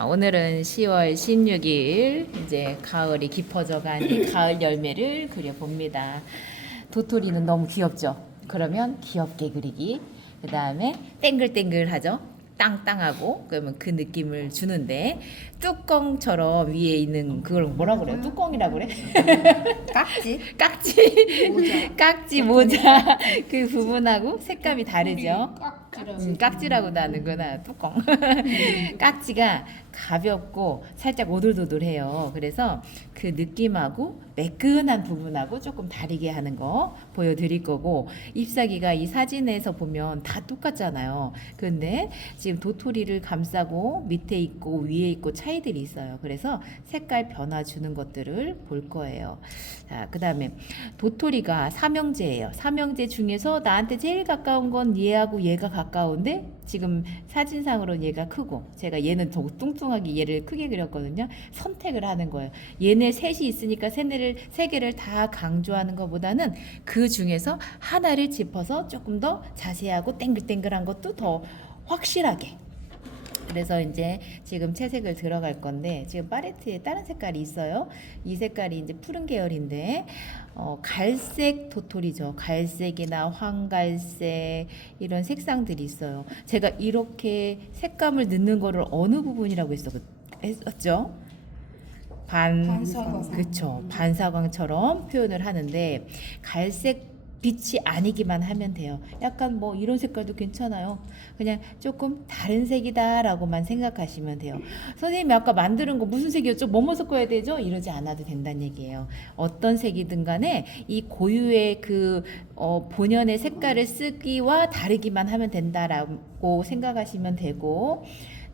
오늘은 10월 16일 이제 가을이 깊어져간 이 가을 열매를 그려봅니다. 도토리는 너무 귀엽죠? 그러면 귀엽게 그리기. 그 다음에 땡글땡글하죠? 땅땅하고 그러면 그 느낌을 주는데 뚜껑처럼 위에 있는 그걸 뭐라 그래요? 뚜껑이라고 그래? 깍지? 깍지 모자. 깍지 모자 그 부분하고 색감이 다르죠? 깍지라고. 깍지라고도 하는구나. 뚜껑. 깍지가 가볍고 살짝 오돌도돌해요. 그래서 그 느낌하고 매끈한 부분하고 조금 다르게 하는 거 보여드릴 거고, 잎사귀가 이 사진에서 보면 다 똑같잖아요. 근데 지금 도토리를 감싸고 밑에 있고 위에 있고 차이들이 있어요. 그래서 색깔 변화 주는 것들을 볼 거예요. 자, 그 다음에 도토리가 삼형제예요. 삼형제 중에서 나한테 제일 가까운 건 얘하고 얘가 가까운데 지금 사진상으로는 얘가 크고, 제가 얘는 더 뚱뚱하게 얘를 크게 그렸거든요. 선택을 하는 거예요. 얘네 셋이 있으니까 세 개를 다 강조하는 것보다는 그 중에서 하나를 짚어서 조금 더 자세하고 땡글땡글한 것도 더 확실하게. 그래서 이제 지금 채색을 들어갈 건데, 지금 팔레트에 다른 색깔이 있어요. 이 색깔이 이제 푸른 계열인데 갈색 도토리죠. 갈색이나 황갈색 이런 색상들이 있어요. 제가 이렇게 색감을 넣는 거를 어느 부분이라고 했었죠? 반사광. 그쵸. 반사광처럼 표현을 하는데, 갈색 빛이 아니기만 하면 돼요. 약간 뭐 이런 색깔도 괜찮아요. 그냥 조금 다른 색이다라고만 생각하시면 돼요. 선생님이 아까 만드는 거 무슨 색이었죠? 뭐뭐 섞어야 되죠? 이러지 않아도 된다는 얘기예요. 어떤 색이든 간에 이 고유의 그 본연의 색깔을 쓰기와 다르기만 하면 된다라고 생각하시면 되고,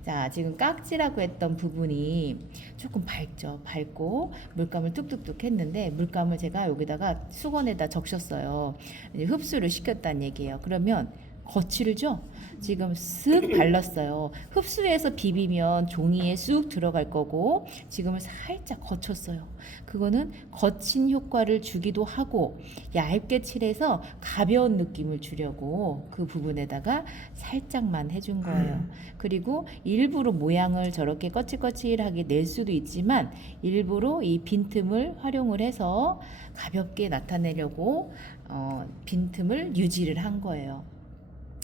자, 지금 깍지라고 했던 부분이 조금 밝죠. 밝고 물감을 뚝뚝뚝 했는데, 물감을 제가 여기다가 수건에다 적셨어요. 이제 흡수를 시켰다는 얘기예요. 그러면 거칠죠? 지금 쓱 발랐어요. 흡수해서 비비면 종이에 쑥 들어갈 거고, 지금은 살짝 거쳤어요. 그거는 거친 효과를 주기도 하고, 얇게 칠해서 가벼운 느낌을 주려고 그 부분에다가 살짝만 해준 거예요. 그리고 일부러 모양을 저렇게 거칠거칠하게 낼 수도 있지만, 일부러 이 빈틈을 활용을 해서 가볍게 나타내려고 빈틈을 유지를 한 거예요.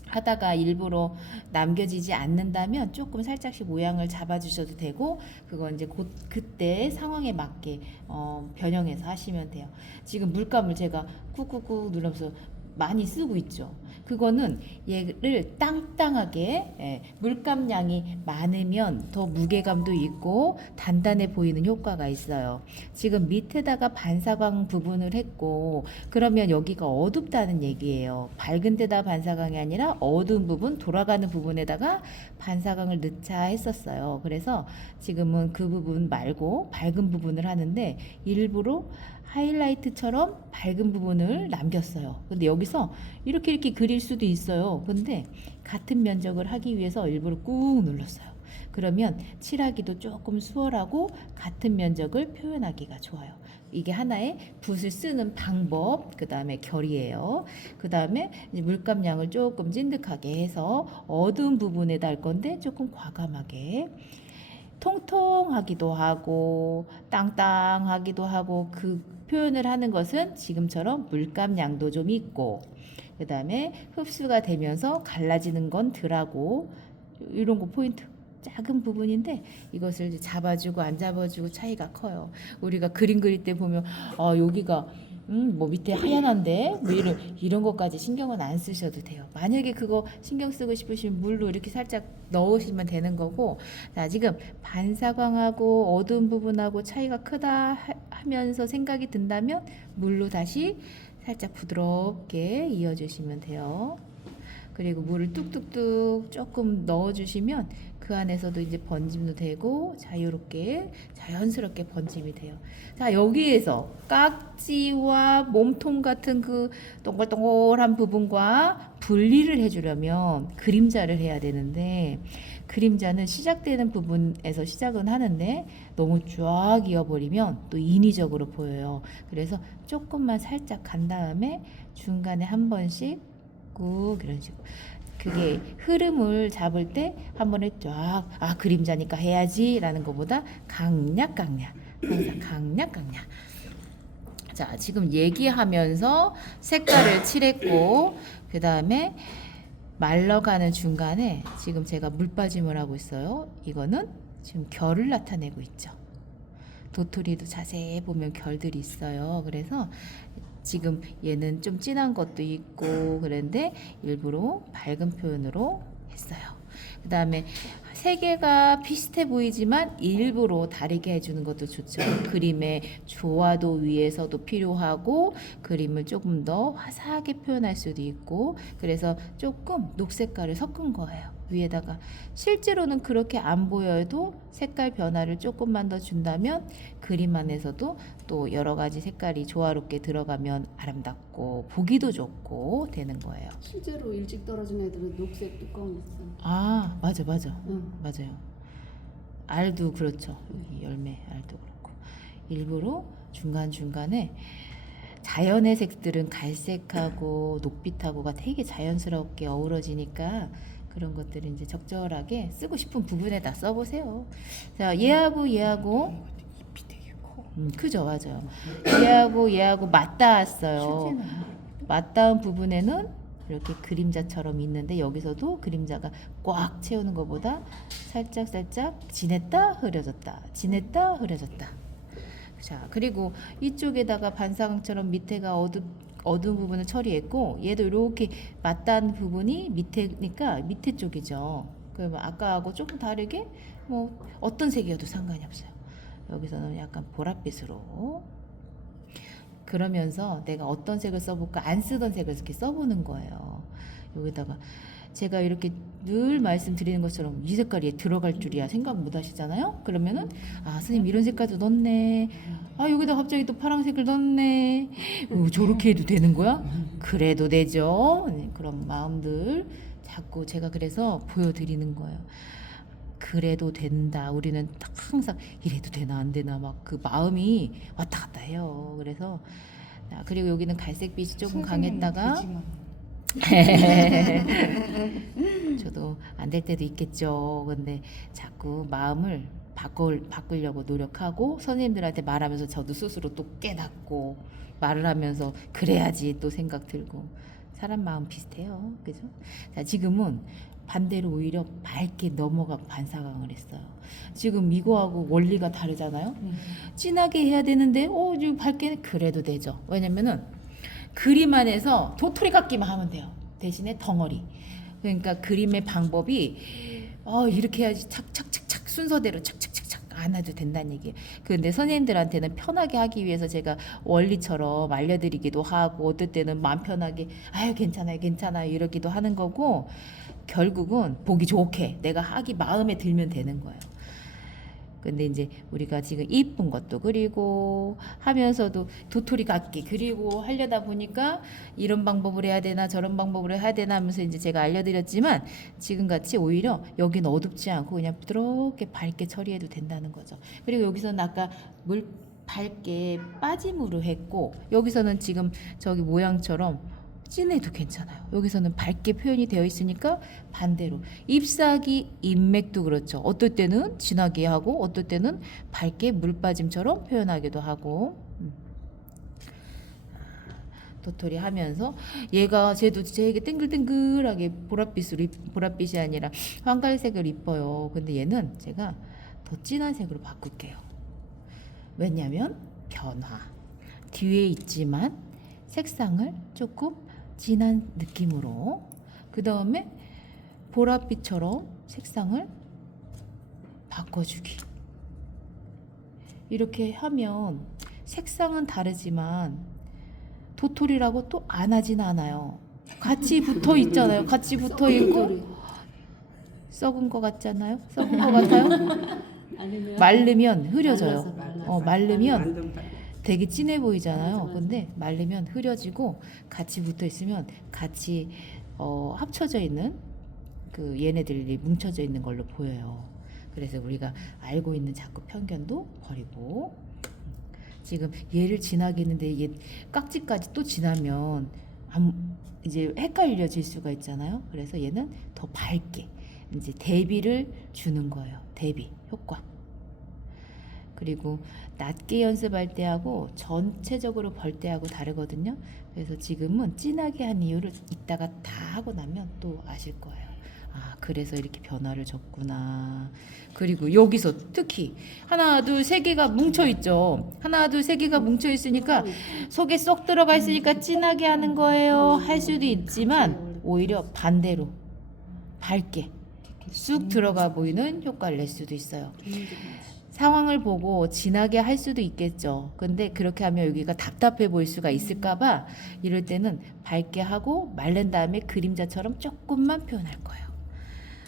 하다가 일부러 남겨지지 않는다면 조금 살짝씩 모양을 잡아주셔도 되고, 그건 이제 그때 상황에 맞게 변형해서 하시면 돼요. 지금 물감을 제가 꾹꾹꾹 눌러서 많이 쓰고 있죠. 그거는 얘를 땅땅하게, 물감량이 많으면 더 무게감도 있고 단단해 보이는 효과가 있어요. 지금 밑에다가 반사광 부분을 했고, 그러면 여기가 어둡다는 얘기예요. 밝은 데다 반사광이 아니라 어두운 부분, 돌아가는 부분에다가 반사광을 넣자 했었어요. 그래서 지금은 그 부분 말고 밝은 부분을 하는데, 일부러 하이라이트처럼 밝은 부분을 남겼어요. 근데 여기서 이렇게 그릴 수도 있어요. 근데 같은 면적을 하기 위해서 일부러 꾹 눌렀어요. 그러면 칠하기도 조금 수월하고 같은 면적을 표현하기가 좋아요. 이게 하나의 붓을 쓰는 방법, 그 다음에 결이에요. 그 다음에 물감량을 조금 찐득하게 해서 어두운 부분에다 할 건데 조금 과감하게, 통통하기도 하고 땅땅하기도 하고, 그 표현을 하는 것은 지금처럼 물감량도 좀 있고, 그 다음에 흡수가 되면서 갈라지는 건 덜하고, 이런 거 포인트. 작은 부분인데 이것을 이제 잡아주고 안 잡아주고 차이가 커요. 우리가 그림 그릴 때 보면 여기가 뭐 밑에 하얀한데 뭐 이런 것까지 신경은 안 쓰셔도 돼요. 만약에 그거 신경 쓰고 싶으시면 물로 이렇게 살짝 넣으시면 되는 거고. 자, 지금 반사광하고 어두운 부분하고 차이가 크다 하면서 생각이 든다면 물로 다시 살짝 부드럽게 이어주시면 돼요. 그리고 물을 뚝뚝뚝 조금 넣어주시면 그 안에서도 이제 번짐도 되고 자유롭게 자연스럽게 번짐이 돼요. 자, 여기에서 깍지와 몸통 같은 그 동글동글한 부분과 분리를 해주려면 그림자를 해야 되는데, 그림자는 시작되는 부분에서 시작은 하는데 너무 쫙 이어버리면 또 인위적으로 보여요. 그래서 조금만 살짝 간 다음에 중간에 한 번씩 꾹 이런 식으로 그게 흐름을 잡을 때 한 번에 쫙 그림자니까 해야지라는 것보다 강약 항상 강약. 자, 지금 얘기하면서 색깔을 칠했고 그 다음에 말러가는 중간에 지금 제가 물빠짐을 하고 있어요. 이거는 지금 결을 나타내고 있죠. 도토리도 자세히 보면 결들이 있어요. 그래서 지금 얘는 좀 진한 것도 있고 그런데 일부러 밝은 표현으로 했어요. 그 다음에 세 개가 비슷해 보이지만 일부러 다르게 해주는 것도 좋죠. 그림의 조화도 위에서도 필요하고 그림을 조금 더 화사하게 표현할 수도 있고 그래서 조금 녹색깔을 섞은 거예요. 위에다가 실제로는 그렇게 안 보여도 색깔 변화를 조금만 더 준다면 그림 안에서도 또 여러 가지 색깔이 조화롭게 들어가면 아름답고 보기도 좋고 되는 거예요. 실제로 일찍 떨어진 애들은 녹색 뚜껑이 있어. 아, 맞아. 응. 맞아요. 알도 그렇죠. 여기 열매 알도 그렇고 일부러 중간중간에 자연의 색들은 갈색하고 녹빛하고가 되게 자연스럽게 어우러지니까 그런 것들을 이제 적절하게 쓰고 싶은 부분에다 써보세요. 자, 얘하고 잎이 되게 커. 크죠, 맞아요. 얘하고 맞닿았어요. 실제는 맞닿은 부분에는 이렇게 그림자처럼 있는데 여기서도 그림자가 꽉 채우는 것보다 살짝 진했다 흐려졌다 자, 그리고 이쪽에다가 반사광처럼 밑에가 어두운 부분을 처리했고 얘도 이렇게 맞닿은 부분이 밑에니까 밑에 쪽이죠. 그러면 아까하고 조금 다르게 뭐 어떤 색이어도 상관이 없어요. 여기서는 약간 보랏빛으로 그러면서 내가 어떤 색을 써볼까 안 쓰던 색을 이렇게 써보는 거예요. 여기다가 제가 이렇게 늘 말씀드리는 것처럼 이 색깔이 들어갈 줄이야 생각 못 하시잖아요. 그러면은 선생님 이런 색깔도 넣네. 여기다 갑자기 또 파란색을 넣네. 저렇게 해도 되는 거야? 그래도 되죠. 네, 그런 마음들 자꾸 제가 그래서 보여드리는 거예요. 그래도 된다. 우리는 항상 이래도 되나 안 되나 막 그 마음이 왔다 갔다 해요. 그래서 그리고 여기는 갈색빛이 조금 강했다가 저도 안 될 때도 있겠죠. 근데 자꾸 마음을 바꾸려고 노력하고 선생님들한테 말하면서 저도 스스로 또 깨닫고 말을 하면서 그래야지 또 생각 들고 사람 마음 비슷해요. 그죠? 자, 지금은 반대로 오히려 밝게 넘어가고 반사광을 했어요. 지금 이거하고 원리가 다르잖아요. 진하게 해야 되는데 지금 밝게 그래도 되죠. 왜냐면은 그림 안에서 도토리 깎기만 하면 돼요. 대신에 덩어리. 그러니까 그림의 방법이 이렇게 해야지 착착착착 순서대로 착착착착 안 해도 된다는 얘기예요. 근데 선생님들한테는 편하게 하기 위해서 제가 원리처럼 알려드리기도 하고 어떨 때는 마음 편하게 괜찮아요 이러기도 하는 거고 결국은 보기 좋게 내가 하기 마음에 들면 되는 거예요. 근데 이제 우리가 지금 이쁜 것도 그리고 하면서도 도토리 깎기 그리고 하려다 보니까 이런 방법을 해야 되나 저런 방법을 해야 되나 하면서 이제 제가 알려드렸지만 지금같이 오히려 여기는 어둡지 않고 그냥 부드럽게 밝게 처리해도 된다는 거죠. 그리고 여기서는 아까 물 밝게 빠짐으로 했고 여기서는 지금 저기 모양처럼 진해도 괜찮아요. 여기서는 밝게 표현이 되어 있으니까 반대로 잎사귀, 잎맥도 그렇죠. 어떨 때는 진하게 하고 어떨 때는 밝게 물빠짐처럼 표현하기도 하고 도토리 하면서 얘가 쟤도 되게 땡글땡글하게 보랏빛이 아니라 황갈색을 입어요. 근데 얘는 제가 더 진한 색으로 바꿀게요. 왜냐면 변화 뒤에 있지만 색상을 조금 진한 느낌으로 그 다음에 보랏빛처럼 색상을 바꿔주기 이렇게 하면 색상은 다르지만 도토리라고 또 안 하진 않아요. 같이 붙어 있잖아요. 같이 붙어 있고 썩은 거 같잖아요. 썩은 거 같아요. 말르면 흐려져요. 말르면 되게 진해 보이잖아요. 맞아. 근데 말르면 흐려지고 같이 붙어 있으면 같이 합쳐져 있는 그 얘네들이 뭉쳐져 있는 걸로 보여요. 그래서 우리가 알고 있는 자꾸 편견도 버리고 지금 얘를 진하게 했는데 얘 깍지까지 또 진하면 이제 헷갈려질 수가 있잖아요. 그래서 얘는 더 밝게 이제 대비를 주는 거예요. 대비 효과. 그리고 낮게 연습할 때하고 전체적으로 벌 때하고 다르거든요. 그래서 지금은 진하게 한 이유를 이따가 다 하고 나면 또 아실 거예요. 아, 그래서 이렇게 변화를 줬구나. 그리고 여기서 특히 하나, 둘, 세 개가 뭉쳐 있죠. 하나, 둘, 세 개가 뭉쳐 있으니까 속에 쏙 들어가 있으니까 진하게 하는 거예요. 할 수도 있지만 오히려 반대로 밝게 쑥 들어가 보이는 효과를 낼 수도 있어요. 상황을 보고 진하게 할 수도 있겠죠. 근데 그렇게 하면 여기가 답답해 보일 수가 있을까봐 이럴 때는 밝게 하고 말른 다음에 그림자처럼 조금만 표현할 거예요.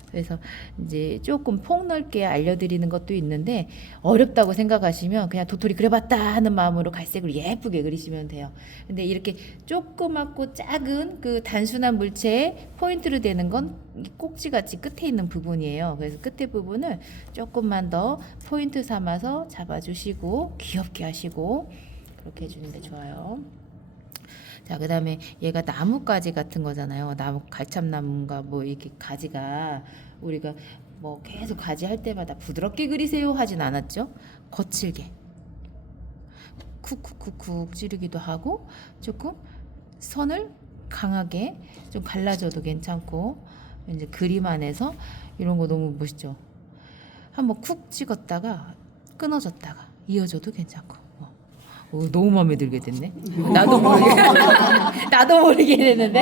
그래서 이제 조금 폭넓게 알려드리는 것도 있는데 어렵다고 생각하시면 그냥 도토리 그려봤다 하는 마음으로 갈색으로 예쁘게 그리시면 돼요. 근데 이렇게 조그맣고 작은 그 단순한 물체에 포인트로 되는 건 꼭지같이 끝에 있는 부분이에요. 그래서 끝에 부분을 조금만 더 포인트 삼아서 잡아주시고 귀엽게 하시고 그렇게 해주는데 좋아요. 자, 그 다음에 얘가 나뭇가지 같은 거잖아요. 나무, 갈참나무인가 뭐 이렇게 가지가 우리가 뭐 계속 가지 할 때마다 부드럽게 그리세요 하진 않았죠. 거칠게 쿡쿡쿡쿡 찌르기도 하고 조금 선을 강하게 좀 갈라줘도 괜찮고 이제 그림 안에서 이런 거 너무 멋있죠. 한번 쿡 찍었다가 끊어졌다가 이어져도 괜찮고. 오, 너무 마음에 들게 됐네. 나도 모르게 나도 모르게 됐는데.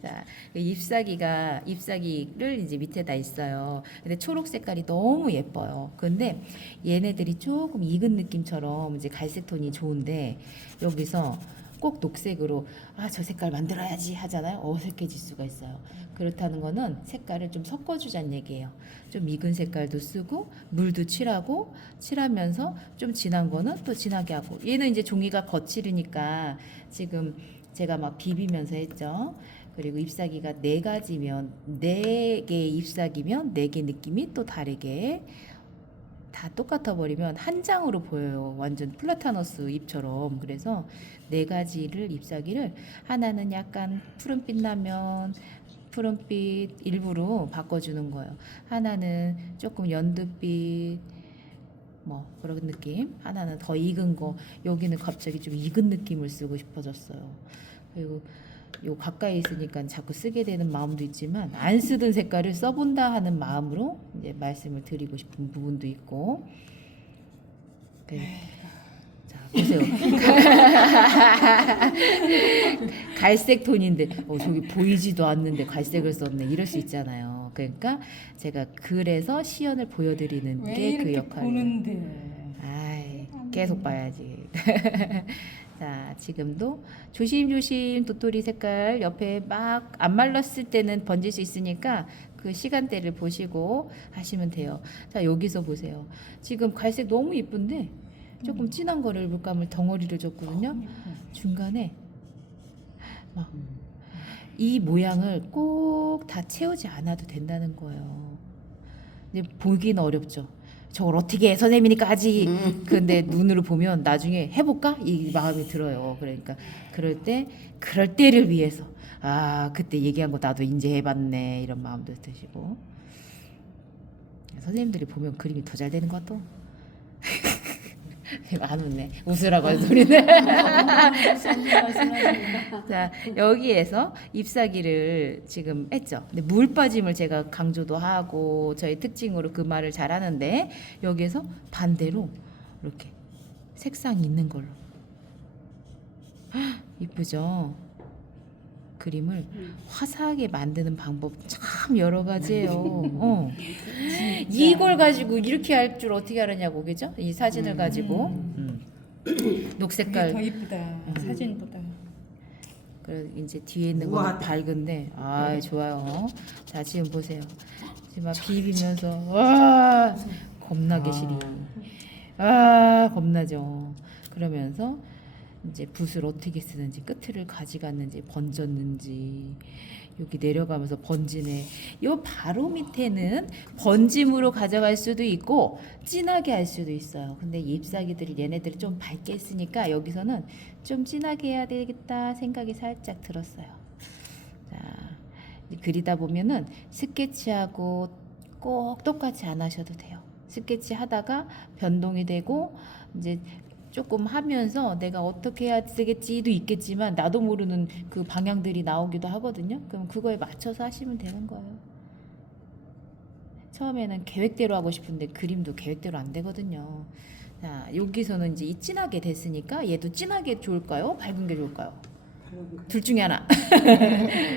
자, 잎사귀를 이제 밑에다 있어요. 근데 초록 색깔이 너무 예뻐요. 근데 얘네들이 조금 익은 느낌처럼 이제 갈색 톤이 좋은데 여기서 꼭 녹색으로 저 색깔 만들어야지 하잖아요. 어색해질 수가 있어요. 그렇다는 거는 색깔을 좀 섞어주자는 얘기예요. 좀 익은 색깔도 쓰고 물도 칠하면서 좀 진한 거는 또 진하게 하고. 얘는 이제 종이가 거칠으니까 지금 제가 막 비비면서 했죠. 그리고 잎사귀가 4가지면 4개 잎사귀면 4개 느낌이 또 다르게 다 똑같아 버리면 한 장으로 보여요. 완전 플라타너스 잎처럼. 그래서 4가지를 잎사귀를 하나는 약간 푸른빛 나면 푸른빛 일부러 바꿔주는 거예요. 하나는 조금 연두빛 뭐 그런 느낌. 하나는 더 익은 거. 여기는 갑자기 좀 익은 느낌을 쓰고 싶어졌어요. 그리고 요 가까이 있으니까 자꾸 쓰게 되는 마음도 있지만 안 쓰던 색깔을 써본다 하는 마음으로 이제 말씀을 드리고 싶은 부분도 있고. 자, 보세요. 갈색 톤인데 저기 보이지도 않는데 갈색을 썼네 이럴 수 있잖아요. 그러니까 제가 그래서 시연을 보여드리는 게 그 역할이에요. 보는데. 아이, 계속 봐야지. 자, 지금도 조심조심 도토리 색깔 옆에 막 안 말랐을 때는 번질 수 있으니까 그 시간대를 보시고 하시면 돼요. 자, 여기서 보세요. 지금 갈색 너무 이쁜데 조금 진한 거를 물감을 덩어리를 줬거든요. 중간에 막 이 모양을 꼭 다 채우지 않아도 된다는 거예요. 근데 보기는 어렵죠. 저걸 어떻게 해? 선생님이니까 하지. 근데 눈으로 보면 나중에 해볼까? 이 마음이 들어요. 그러니까 그럴 때를 위해서 그때 얘기한 거 나도 이제 해봤네 이런 마음도 드시고. 선생님들이 보면 그림이 더 잘 되는 것 같아. 안 웃네. 웃으라고 하는 소리네. 자, 여기에서 잎사귀를 지금 했죠. 근데 물 빠짐을 제가 강조도 하고 저희 특징으로 그 말을 잘 하는데 여기에서 반대로 이렇게 색상이 있는 걸로. 이쁘죠? 그림을 화사하게 만드는 방법 참 여러 가지예요. 이걸 가지고 이렇게 할 줄 어떻게 알았냐고, 그죠? 이 사진을 가지고 녹색깔. 더 이쁘다. 사진보다. 그래 이제 뒤에 있는 건 밝은데 좋아요. 자, 지금 보세요. 지금 막 비비면서 와 겁나게 시리. 겁나죠. 그러면서 이제 붓을 어떻게 쓰는지 끝을 가져갔는지 번졌는지 여기 내려가면서 번지네. 요 바로 밑에는 번짐으로 가져갈 수도 있고 진하게 할 수도 있어요. 근데 잎사귀들이 얘네들이 좀 밝게 했으니까 여기서는 좀 진하게 해야 되겠다 생각이 살짝 들었어요. 자, 그리다 보면은 스케치하고 꼭 똑같이 안 하셔도 돼요. 스케치 하다가 변동이 되고 이제 조금 하면서 내가 어떻게 해야 되겠지도 있겠지만 나도 모르는 그 방향들이 나오기도 하거든요. 그럼 그거에 맞춰서 하시면 되는 거예요. 처음에는 계획대로 하고 싶은데 그림도 계획대로 안 되거든요. 자, 여기서는 이제 이 진하게 됐으니까 얘도 진하게 좋을까요? 밝은 게 좋을까요? 둘 중에 하나.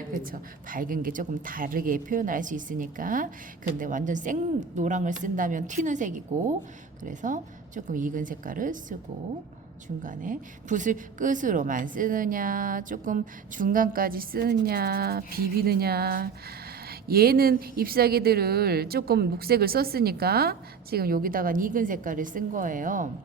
그렇죠. 밝은 게 조금 다르게 표현할 수 있으니까. 근데 완전 생 노랑을 쓴다면 튀는 색이고, 그래서 조금 익은 색깔을 쓰고 중간에 붓을 끝으로만 쓰느냐, 조금 중간까지 쓰느냐, 비비느냐. 얘는 잎사귀들을 조금 녹색을 썼으니까 지금 여기다가 익은 색깔을 쓴 거예요.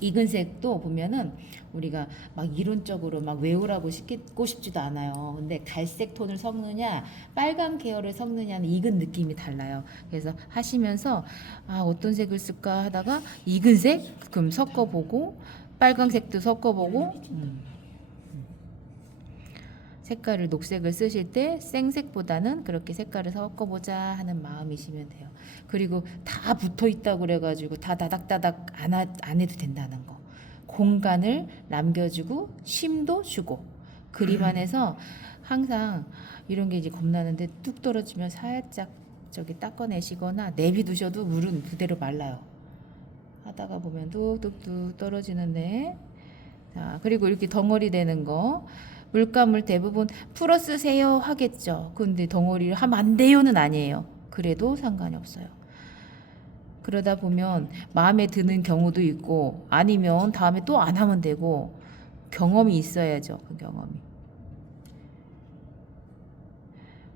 익은 색도 보면은 우리가 막 이론적으로 막 외우라고 시키고 싶지도 않아요. 근데 갈색 톤을 섞느냐 빨간 계열을 섞느냐는 익은 느낌이 달라요. 그래서 하시면서 어떤 색을 쓸까 하다가 익은 색 그럼 섞어보고 빨간색도 섞어보고 색깔을 녹색을 쓰실 때 생색보다는 그렇게 색깔을 섞어보자 하는 마음이시면 돼요. 그리고 다 붙어 있다고 그래가지고 다 다닥다닥 안 해도 된다는 거. 공간을 남겨주고 쉼도 주고 그림 안에서 항상 이런 게 이제 겁나는데 뚝 떨어지면 살짝 저기 닦아내시거나 내비두셔도 물은 그대로 말라요. 하다가 보면 뚝뚝뚝 떨어지는데 자 그리고 이렇게 덩어리 되는 거 물감을 대부분 풀어 쓰세요 하겠죠. 근데 덩어리를 하면 안 돼요는 아니에요. 그래도 상관이 없어요. 그러다 보면 마음에 드는 경우도 있고 아니면 다음에 또 안 하면 되고 경험이 있어야죠. 그 경험이.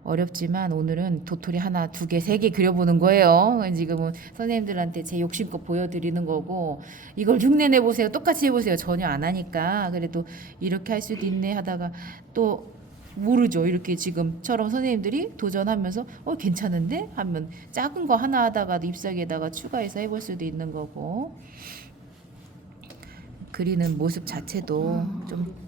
어렵지만 오늘은 도토리 하나, 두 개, 세 개 그려보는 거예요. 지금은 선생님들한테 제 욕심껏 보여드리는 거고 이걸 흉내내 보세요. 똑같이 해보세요. 전혀 안 하니까 그래도 이렇게 할 수도 있네 하다가 또 모르죠. 이렇게 지금처럼 선생님들이 도전하면서 괜찮은데 하면 작은 거 하나 하다가도 잎사귀에다가 추가해서 해볼 수도 있는 거고 그리는 모습 자체도 좀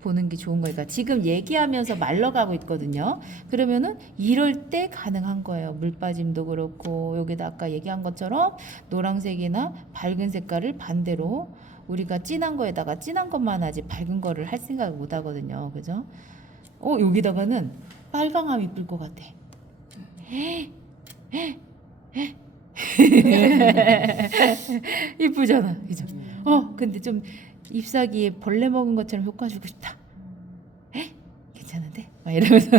보는 게 좋은 거니까 지금 얘기하면서 말러가고 있거든요. 그러면은 이럴 때 가능한 거예요. 물 빠짐도 그렇고 여기다 아까 얘기한 것처럼 노란색이나 밝은 색깔을 반대로 우리가 진한 거에다가 진한 것만 하지 밝은 거를 할 생각을 못 하거든요. 그죠? 여기다가는 빨강함이 이쁠 것 같아. 이쁘잖아. 그죠? 근데 좀 잎사귀에 벌레 먹은 것처럼 효과 주고 싶다. 괜찮은데? 막 이러면서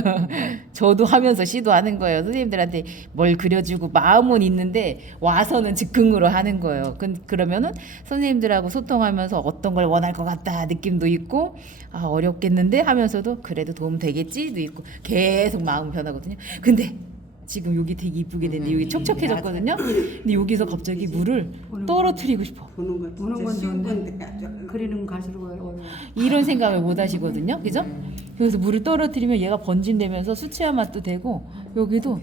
저도 하면서 시도하는 거예요. 선생님들한테 뭘 그려주고 마음은 있는데 와서는 즉흥으로 하는 거예요. 그러면은 선생님들하고 소통하면서 어떤 걸 원할 것 같다 느낌도 있고 어렵겠는데 하면서도 그래도 도움 되겠지도 있고 계속 마음 변하거든요. 근데 지금 여기 되게 이쁘게 됐는데 여기 촉촉해졌거든요. 근데 여기서 갑자기 물을 떨어뜨리고 싶어. 보는 건 좋은데 그리는 갈수록 어려워. 이런 생각을 못 하시거든요. 그죠? 그래서 물을 떨어뜨리면 얘가 번짐되면서 수채화 맛도 되고 여기도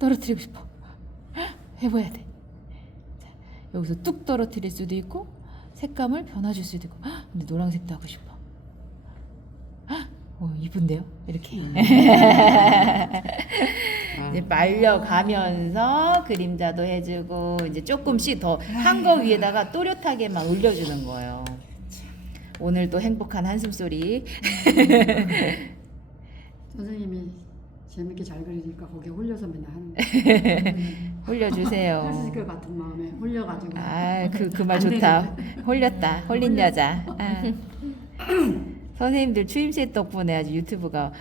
떨어뜨리고 싶어. 해봐야 돼. 자, 여기서 뚝 떨어뜨릴 수도 있고 색감을 변화줄 수도 있고 근데 노란색도 하고 싶어. 이쁜데요? 이렇게 이제 말려가면서 그림자도 해주고 이제 조금씩 더 한 거 위에다가 또렷하게 막 올려주는 거예요. 오늘도 행복한 한숨 소리. 선생님이 재밌게 잘 그리니까 거기에 홀려서 맨날 하는 거예요. 홀려주세요. 할 수 있을 것 같은 마음에 홀려가지고. 그 말 좋다. 홀렸다. 홀린 여자. 선생님들 추임새 덕분에 아주 유튜브가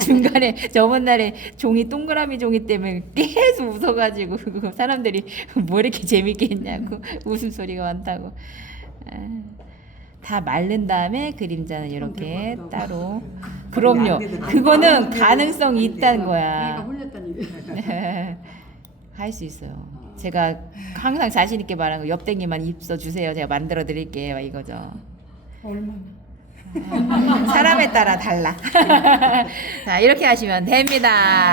중간에 저번 날에 종이 동그라미 종이 때문에 계속 웃어가지고 사람들이 뭐 이렇게 재밌게 했냐고 웃음소리가 많다고. 다 마른 다음에 그림자는 이렇게 따로. 그럼요. 그거는 가능성이 있다는 그러니까 거야. 홀렸다는 얘기. 할 수 있어요. 제가 항상 자신 있게 말하는 거 옆댕이만 입서 주세요. 제가 만들어 드릴게요. 이거죠. 얼마나 사람에 따라 달라. 자, 이렇게 하시면 됩니다.